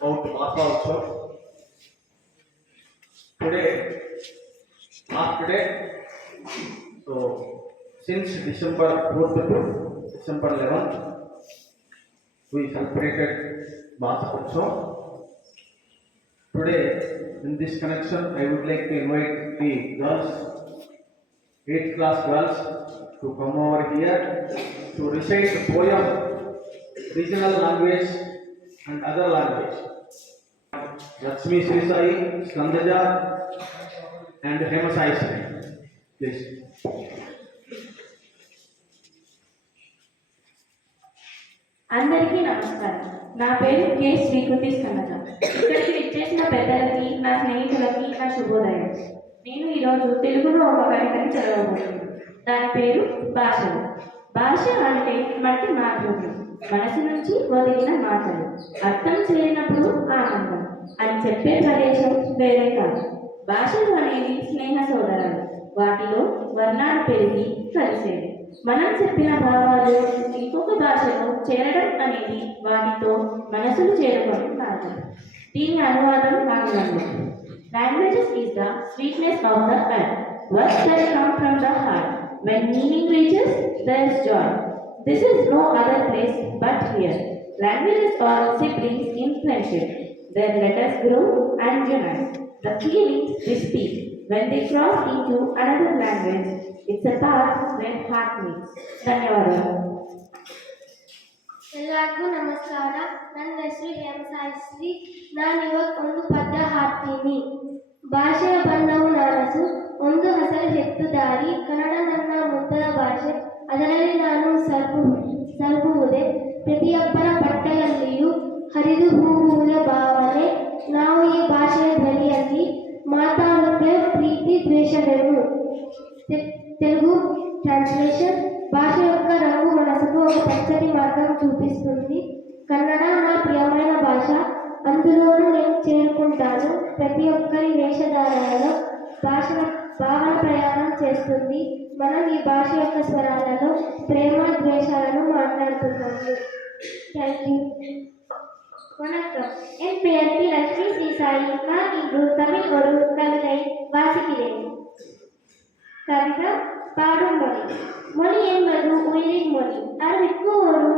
about Bhasa also. Today, last day, so since December 4th to December 11th, we celebrated Bhasa also. Today, in this connection, I would like to invite the girls, 8th class girls, to come over here to recite the poem, regional language and other language. Lakshmi Sri Sai, Skandaja, and Hema Sai Sai. Please. అందరికీ నమస్కారం. నా పేరు K Srikriti స్కందజ. ఇక్కడికి విచ్చేసిన పెద్దలకి, నా స్నేహితులకి నా శుభోదయం. నేను ఈరోజు తెలుగులో ఒక కవితని చదవబోతున్నాను. దాని పేరు భాషలు. భాష అంటే మట్టి మాటలు, మనసు నుంచి వదిలిన మాటలు, అర్థం చేరినప్పుడు ఆనందం అని చెప్పే ప్రదేశం వేరే కాదు. భాషలు అనేవి స్నేహ సోదరాలు. వాటిలో వర్ణాలు పెరిగి కలిసేవి. మనం చెప్పిన భావాలు ఇంకొక భాషలో చేరడం అనేది వాటితో మనసులు చేరుకోవడం కాదు. దీని అనువాదం ఆంగ్లంలో. Languages is the sweetness of the earth. Words that come from the heart. When meaning reaches, there is joy. This is no other place but here. Languages are siblings in friendship. Their letters grow and unite. The feelings we speak, when they cross into another language, it's a path where heart meets. ధన్యవాదాలు. ಎಲ್ಲರಿಗೂ ನಮಸ್ಕಾರ. ನನ್ನ ಹೆಸರು ಹೇಮಸಾಯಿಶ್ರೀ. ನಾನಿವತ್ತು ಪದ್ಯ ಹಾಡ್ತೀನಿ. ಭಾಷೆಯ ಬಣ್ಣವು ನಾನಸು, ಒಂದು ಹಸರು ಹೆತ್ತು ದಾರಿ. ಕನ್ನಡ ನನ್ನ ಮುದ್ದದ ಭಾಷೆ, ಅದರಲ್ಲಿ ನಾನು ಸಲ್ಪುವುದೇ. ಪ್ರತಿಯೊಬ್ಬರ ಬಟ್ಟೆಯಲ್ಲಿಯೂ ಹರಿದು ಹೋಗುವುದ ಭಾವನೆ. ನಾವು ಈ ಭಾಷೆಯ ಧ್ವನಿಯಲ್ಲಿ ಮಾತಾಡುತ್ತೆ ప్రీతి ద్వేషవేమో. తెలుగు ట్రాన్స్లేషన్. భాష యొక్క రంగు మనసుకు ఒక పచ్చటి మార్గం చూపిస్తుంది. కన్నడ నా ప్రియమైన భాష, అందులోనూ నేను చేరుకుంటాను. ప్రతి ఒక్కరి వేషధారణలో భావన ప్రయాణం చేస్తుంది. మనం ఈ భాష యొక్క స్వరాలలో ప్రేమ ద్వేషాలను మాట్లాడుతున్నాము. Thank you. வணக்கம். என் பெயர் பி. லட்சுமி ஸ்ரீ சாயி. நான் இன்று தமிழ் ஒரு கவிதை வாசிக்கிறேன். கவிதை பாடும் மொழி. மொழி என்பது உயிரின் மொழி. அறிவிற்கு ஒரு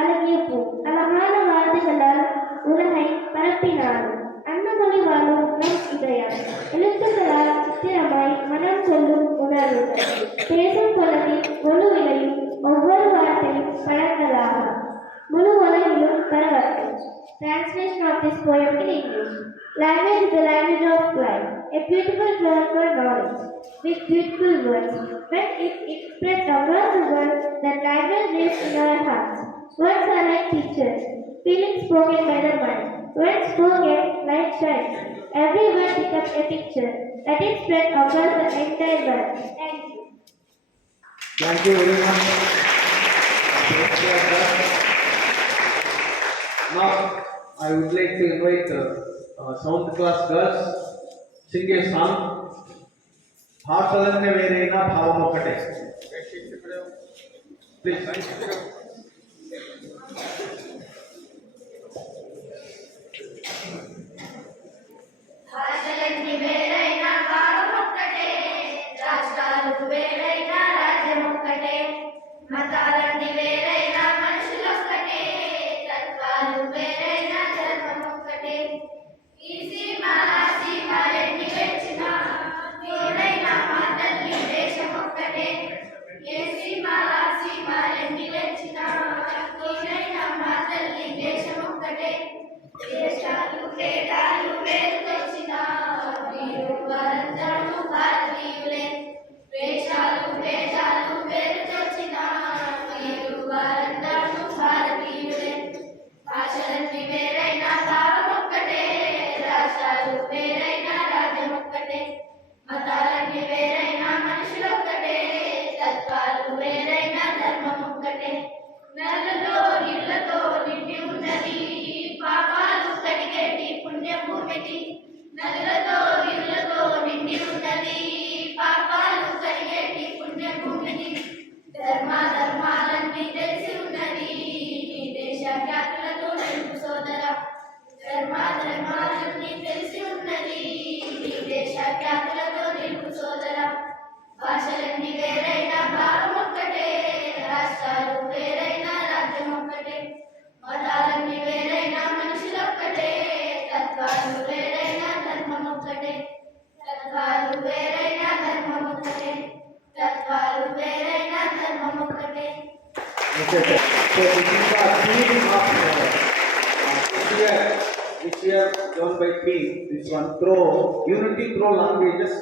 அழகிய பூ. அழகான வார்த்தைகளால் உலகை பரப்பினாலும் அன்னமொழி வாழும் நம் இதயம். எழுத்துக்களால் சித்திரமாய் மனம் சொல்லும் உணர்வுகள். பேசும் குரலில் முழு இலையும் ஒவ்வொரு வார்த்தையும் பழங்களாக முழு உலகிலும் பரவட்டும். Translation of this poem in English. Language is the language of life, a beautiful word for knowledge, with beautiful words. When it spreads across the world, that language lives in our hearts. Words are like pictures, feelings spoken by the mind. When spoken, light shines. Every word becomes a picture that is spread across the entire world. Thank you. Thank you very much. Now, I would like to invite 7th class girls sing a song. భాషలన్నీ వేరైనా భావం ఒకటే. Please. భాషలన్నీ వేరైనా భావం ఒక్కటే, రాష్ట్రాలు వేరైనా రాజ్యం ఒక్కటే, మతాలన్నీ వేరైనా మనుషులొక్కటే, తత్వాలు వేరైనా ధర్మం ఒక్కటే. ఈ సీమాలన్నీ వెచ్చినా ఏదైనా మా తల్లి దేశం ఒక్కటే. ఏ సీమాలన్నీ వెచ్చినా ఏదైనా మా తల్లి దేశం ఒక్కటే. దేశాలు భేదాలు వేరుకొచ్చినా వీరు వారందరూ భారతీయులే. వేషాలు భేదాలు వేరుకొచ్చినా వీరు వారందరూ భారతీయులే. భాషలన్నీ వేరైనా భావం ఒక్కటే, రాష్ట్రాలు వేరైనా రాజ్యం ఒక్కటే, మతాలన్నీ వేరైనా మనుషులొక్కటే, తత్వాలు వేరైనా ధర్మం ఒక్కటే. నదులతో నీళ్లతో నిండి ఉన్నది పాపాలు కడిగేటి పుణ్యభూమికి. నదులతో నీళ్లతో నిండి ఉన్నది పాపాలు కడిగేటి పుణ్యభూమికి. ధర్మాలన్నీ తెలిసి ఉన్నది దేశ ఖ్యాతులతో నడుపు సోదరు. So this is the theme of this year given by theme. This one through unity through languages.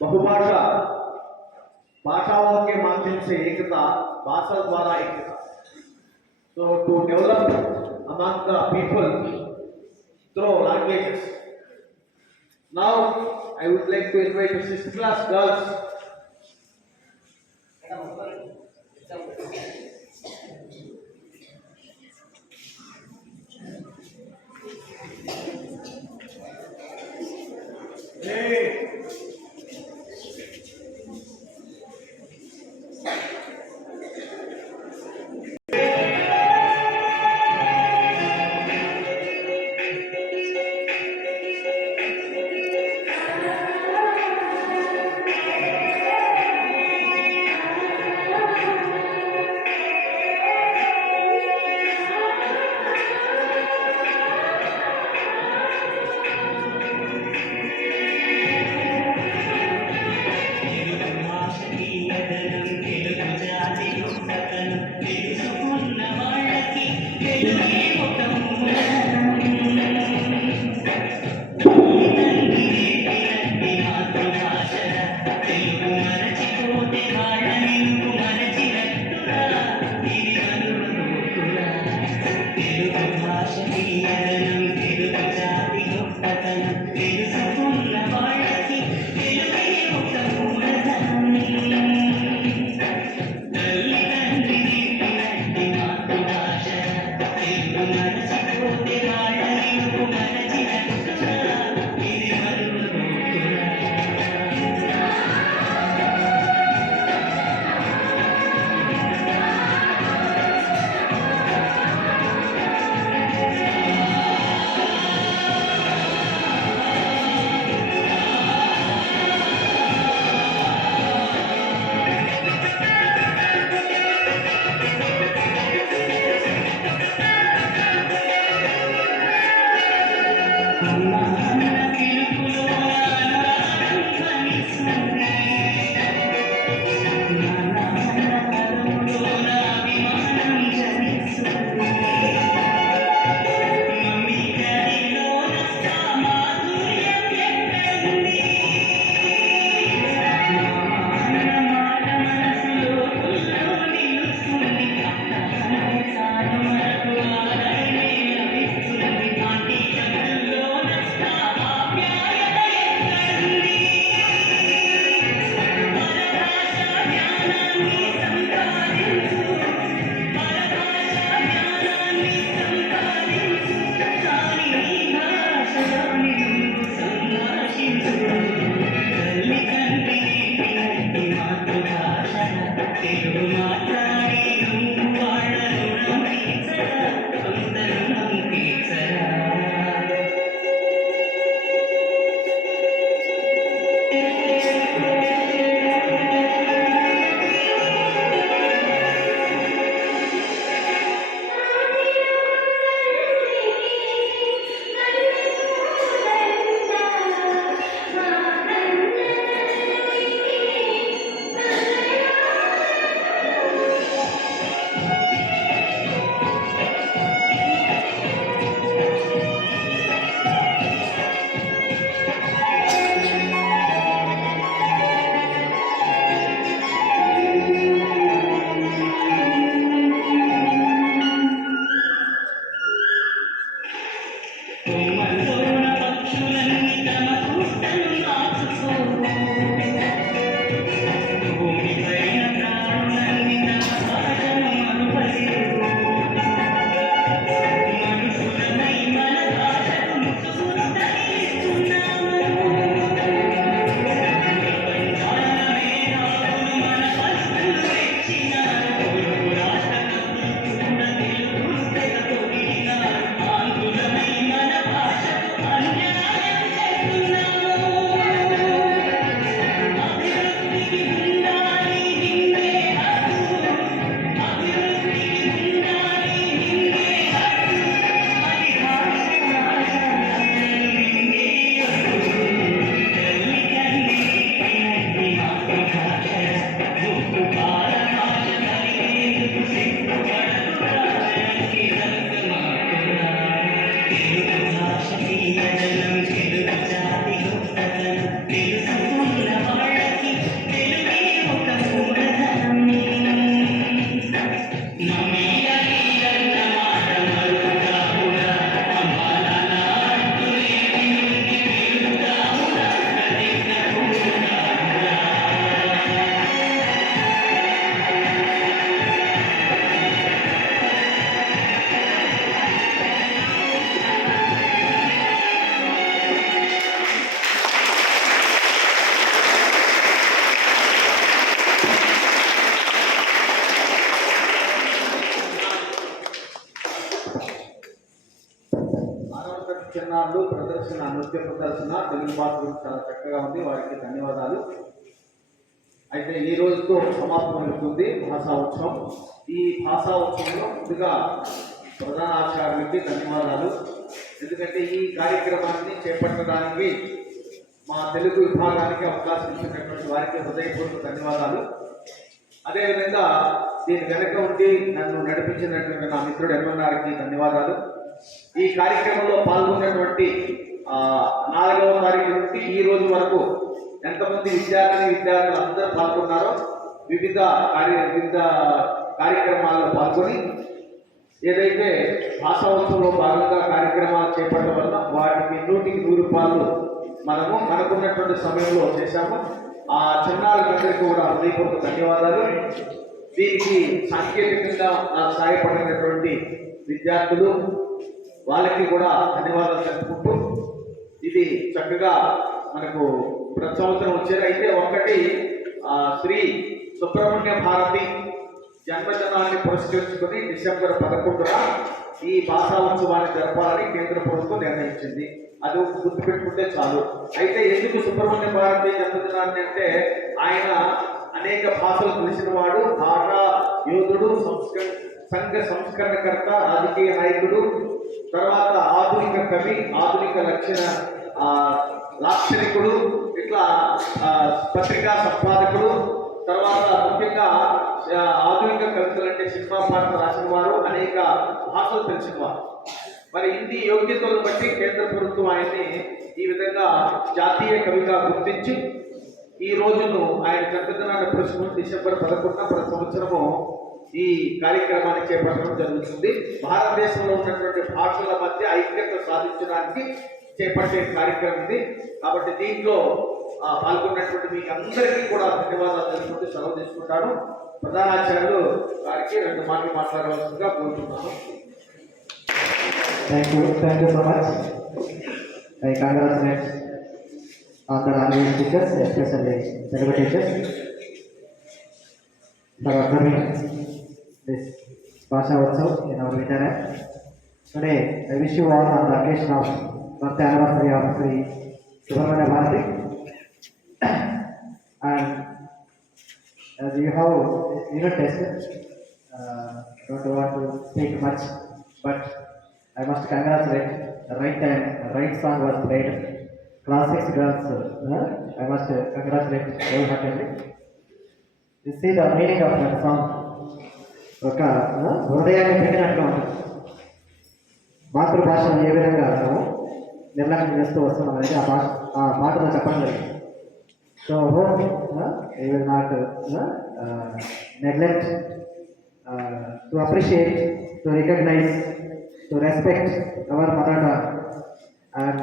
बहुभाषा भाषाओं के माध्यम से एकता, भाषा द्वारा एकता. So to develop among the people through languages. Now I would like to invite 6th class girls. Hey. చిన్నారులు ప్రదర్శన నృత్య ప్రదర్శన తెలుగు భాష గురించి చాలా చక్కగా ఉంది, వారికి ధన్యవాదాలు. అయితే ఈ రోజుతో సమాప్తమవుతుంది భాషా ఉత్సవం. ఈ భాషా ఉత్సవంలో ముందుగా ప్రధాన ఆచార్యులకి ధన్యవాదాలు. ఎందుకంటే ఈ కార్యక్రమాన్ని చేపట్టడానికి మా తెలుగు విభాగానికి అవకాశం ఇచ్చినటువంటి వారికి హృదయపూర్వక ధన్యవాదాలు. అదేవిధంగా దీని వెనక ఉండి నన్ను నడిపించినటువంటి నా మిత్రుడు ఎంఎన్ఆర్కి ధన్యవాదాలు. ఈ కార్యక్రమంలో పాల్గొన్నటువంటి 4వ తారీఖు నుండి ఈ రోజు వరకు ఎంతమంది విద్యార్థులు అందరూ పాల్గొన్నారో వివిధ కార్యక్రమాల్లో పాల్గొని ఏదైతే భాషాోత్సవంలో భాగంగా కార్యక్రమాలు చేపట్టడం వల్ల వాటికి 100కి 100 మనము మనకున్నటువంటి సమయంలో చేశాము. ఆ చిన్నారులందరికీ కూడా హృదయపూర్వక ధన్యవాదాలు. దీనికి సాంకేతికంగా నాకు సహాయపడినటువంటి విద్యార్థులు వాళ్ళకి కూడా ధన్యవాదాలు తెలుపుకుంటూ ఇది చక్కగా మనకు ప్రతి సంవత్సరం వచ్చారు. అయితే ఒకటి శ్రీ సుబ్రహ్మణ్య భారతి జన్మదినాన్ని పురస్కరించుకొని డిసెంబర్ 11న ఈ భాషా ఉత్సవాన్ని జరపాలని కేంద్ర ప్రభుత్వం నిర్ణయించింది. అది గుర్తుపెట్టుకుంటే చాలు. అయితే ఎందుకు సుబ్రహ్మణ్య భారతి జన్మదినాన్ని అంటే ఆయన అనేక భాషలు తెలిసిన వాడు, భాషా యోధుడు, సంఘ సంస్కరణకర్త, రాజకీయ నాయకుడు, తర్వాత ఆధునిక కవి, ఆధునిక లాక్షణికుడు, ఇట్లా పత్రికా సంపాదకుడు, తర్వాత ముఖ్యంగా ఆధునిక కవితలు అంటే సినిమా పాటలు రాసిన వారు, అనేక భాషలు తెలిసిన వారు. మరి ఇన్ని యోగ్యతలను బట్టి కేంద్ర ప్రభుత్వం ఆయన్ని ఈ విధంగా జాతీయ కవిగా గుర్తించి ఈ రోజును ఆయన జన్మదినాన్ని పురస్కరించుకుని డిసెంబర్ 11న ప్రతి సంవత్సరము ఈ కార్యక్రమాన్ని చేపట్టడం జరుగుతుంది. భారతదేశంలో ఉన్నటువంటి భాషల మధ్య ఐక్యత సాధించడానికి చేపట్టే కార్యక్రమం ఇది. కాబట్టి దీంట్లో పాల్గొన్నటువంటి మీకు అందరికీ కూడా ధన్యవాదాలు తెలుసుకుంటూ సెలవు తీసుకుంటాను. ప్రధానాచార్యులు గారికి 2 మాటలు మాట్లాడవలసిందిగా కోరుతున్నాను. Thank you so much. I congratulate all the language teachers, especially Telugu teachers, for observing this Bhasha Utsav in our Vidyalaya. Today, I wish you all on the occasion of birthday anniversary of Sri Subramanya Bharati. And as you have unit test, don't want to speak much, but I must congratulate. The right time, the right song was played. Class 6 girls, I must congratulate wholeheartedly. You see the meaning of that song. ఒక హృదయాన్ని పెట్టినట్లు ఉంటుంది. మాతృభాషను ఏ విధంగా మనము నిర్లక్ష్యం చేస్తూ వస్తున్నాం అనేది ఆ మాటలో చెప్పడం జరిగింది. So hope you will not neglect to appreciate, to recognise, to respect our mother tongue and